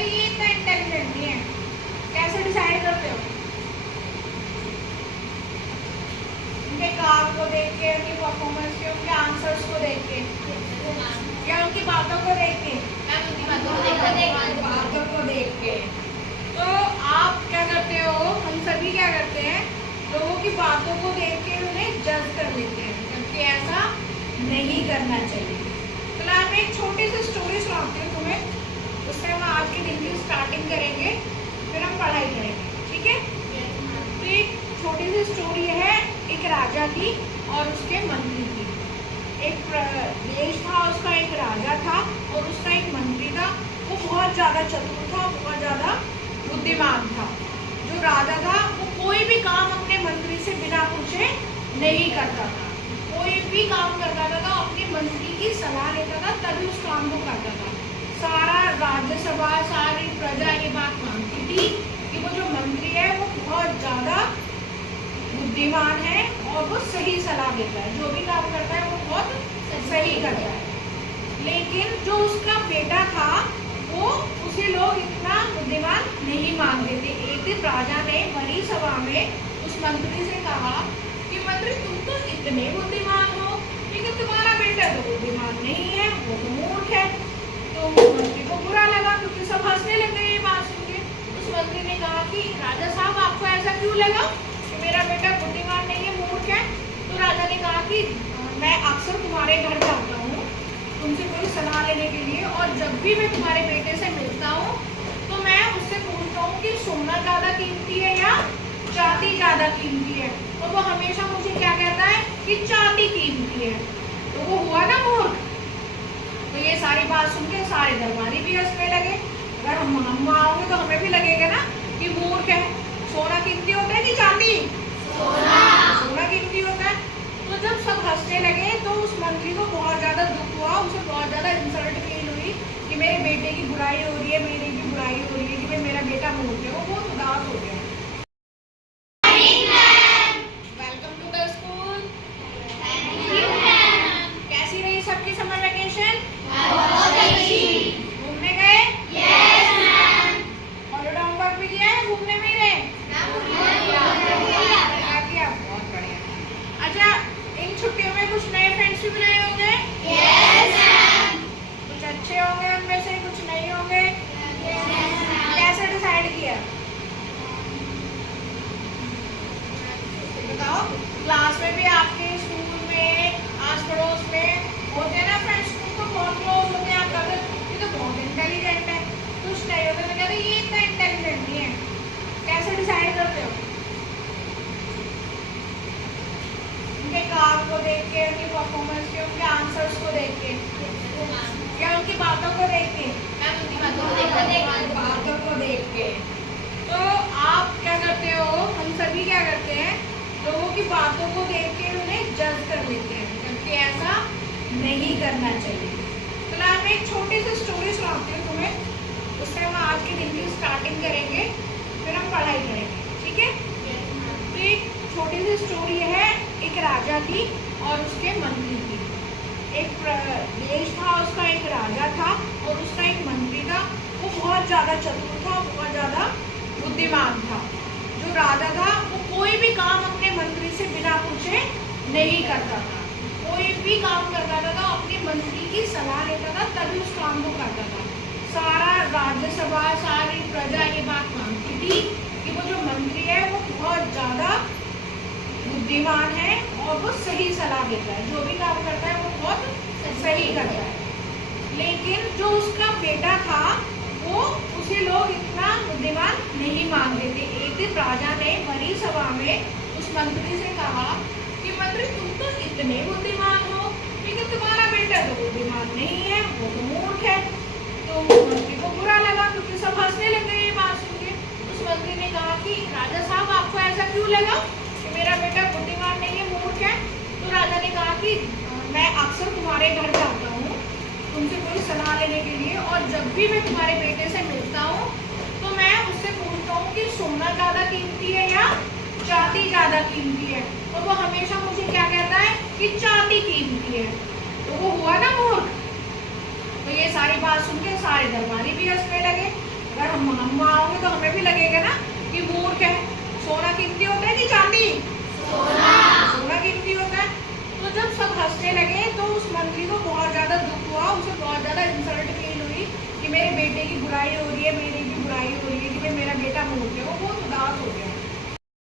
कहते ये इतना इंटेलिजेंट नहीं है। कैसे डिसाइड करते हो? उनके काम को देख के, उनकी परफॉर्मेंस के, उनके आंसर्स को देख के, या उनकी बातों को देख के? बातों को देख के। तो आप क्या करते हो, हम सभी क्या करते हैं, लोगों की बातों को देख के उन्हें जज कर लेते हैं, जबकि ऐसा नहीं करना चाहिए। तो मैं एक छोटी सी स्टोरी सुनाती हूँ तुम्हें, उससे हम आज के दिन की स्टार्टिंग करेंगे, फिर हम पढ़ाई करेंगे, ठीक है? तो एक छोटी सी स्टोरी है, एक राजा थी और उसके मंत्री थी। एक देश था, उसका एक राजा था और उसका एक मंत्री था। वो बहुत ज़्यादा चतुर था, बहुत ज़्यादा बुद्धिमान था। जो राजा था वो कोई भी काम अपने मंत्री से बिना पूछे नहीं करता था। कोई भी काम करता था तो अपने मंत्री की सलाह लेता था, तभी उस काम को करता था। सारा राज्यसभा, सारी प्रजा ये बात मानती थी कि वो जो मंत्री है वो बहुत ज़्यादा बुद्धिमान है और वो सही सलाह देता है, जो भी काम करता है वो बहुत सही करता है। लेकिन जो उसका बेटा था वो उसे लोग इतना बुद्धिमान नहीं मानते थे। एक दिन राजा ने बड़ी सभा में उस मंत्री से कहा कि मंत्री तुम तो इतने बुद्धिमान हो, लेकिन तुम्हारा बेटा तो बुद्धिमान नहीं है, वो तो मूर्ख है। तो मंत्री को बुरा लगा क्योंकि सब हंसने लग गए ये बात सुन के। उस मंत्री ने कहा कि राजा साहब आपको ऐसा क्यों लगा कि मेरा बेटा बुद्धिमान नहीं है, मूर्ख है? तो राजा ने कहा कि मैं अक्सर तुम्हारे घर जाता हूँ तुमसे कोई सलाह लेने के लिए, और जब भी मैं तुम्हारे बेटे से मिलता हूँ तो मैं उससे पूछता हूँ कि सोना ज़्यादा कीमती है या चांदी ज़्यादा कीमती है, और वो हमेशा मुझे क्या कहता है कि चांदी कीमती है। तो वो हुआ ना मूर्ख। तो ये सारी बात सुन के सारे दरबारी भी हंसने लगे। अगर हम आओगे तो हमें भी लगेगा ना कि मूर्ख है। सोना कीमती होता है कि चांदी? सोना कीमती होता है। तो जब सब हंसने लगे तो उस मंत्री को बहुत ज़्यादा दुख हुआ, उसे बहुत ज़्यादा इंसल्ट फील हुई कि मेरे बेटे की बुराई हो रही है, मेरी भी बुराई हो रही है कि मेरा बेटा मूर्ख है। वो बहुत उदास हो गया। Welcome to the school. कैसी रही सबकी समर वेकेशन? घूमने गए? हॉलिडे होमवर्क भी किया है, घूमने में ही रहे? बहुत बढ़िया। अच्छा, इन छुट्टियों में कुछ नए फ्रेंड्स भी बनाए होंगे? कुछ अच्छे होंगे उनमें से, कुछ नहीं होंगे? कैसे डिसाइड किया? बताओ। क्लास में भी, आपके स्कूल में, आस पड़ोस में होते हैं ना फ्रेंड्स, उनको बहुत क्लोज होते हैं। आप कहते ये तो बहुत इंटेलिजेंट है, कुछ नहीं होते तो कहते ये इतना इंटेलिजेंट नहीं है। कैसे डिसाइड करते हो? उनके काम को देख के, उनकी परफॉर्मेंस के, उनके आंसर्स को देख के, या उनकी बातों को देख के? बातों को देख के। तो आप क्या करते हो, हम सभी क्या करते हैं, लोगों की बातों को देख के उन्हें जज कर लेते हैं, जबकि ऐसा नहीं करना चाहिए। तो मैं एक छोटी सी स्टोरी सुनाती हूँ तुम्हें, उससे हम आज के दिन की स्टार्टिंग करेंगे, फिर हम पढ़ाई करेंगे, ठीक है? तो एक छोटी सी स्टोरी है, एक राजा थी और उसके मंत्री थी। एक देश था, उसका एक राजा था और उसका एक मंत्री था। वो बहुत ज़्यादा चतुर था, बहुत ज़्यादा बुद्धिमान था। जो राजा था वो कोई भी काम अपने मंत्री से बिना पूछे नहीं करता था। कोई भी काम करता था तो अपने मंत्री की सलाह लेता था, तभी उस काम को करता था। सारा राज्यसभा, सारी प्रजा ये बात मानती थी कि वो जो मंत्री है वो बहुत ज़्यादा बुद्धिमान है और वो सही सलाह देता है, जो भी काम करता है वो बहुत सही करता है। लेकिन जो उसका बेटा था वो उसे लोग इतना बुद्धिमान नहीं मानते थे। एक दिन राजा ने बड़ी सभा में उस मंत्री से कहा कि मंत्री तुम तो इतने बुद्धिमान हो, लेकिन तुम्हारा बेटा तो बुद्धिमान नहीं है, वो तो मूर्ख है। तो मंत्री को बुरा लगा क्योंकि सब हंसने लग गए ये बात सुन के। उस मंत्री ने कहा कि राजा साहब आपको ऐसा क्यों लगा कि मेरा बेटा बुद्धिमान नहीं है, मूर्ख है? तो राजा ने कहा कि मैं अक्सर तुम्हारे घर जाता हूँ तुमसे कोई सलाह लेने के लिए, और जब भी मैं तुम्हारे बेटे से मिलता हूँ तो मैं उससे पूछता हूँ कि सोना ज़्यादा कीमती है या चांदी ज़्यादा कीमती है, और वो हमेशा मुझे क्या कहता है कि चांदी कीमती है। तो वो हुआ ना मूर्ख। तो ये सारी बात सुन के सारे दरबारी भी हंसने लगे। अगर हम आओगे तो हमें भी लगेगा ना कि मूर्ख है। सोना कीमती होता है कि चांदी? सोना कीमती होता है। तो जब सब हंसने लगे तो उस मंत्री को बहुत ज्यादा दुख हुआ, उसे बहुत ज्यादा इंसल्ट फील हुई कि मेरे बेटे की बुराई हो रही है, मेरी भी बुराई हो रही है कि भाई मेरा बेटा मूर्ख है। वो बहुत उदास हो गया।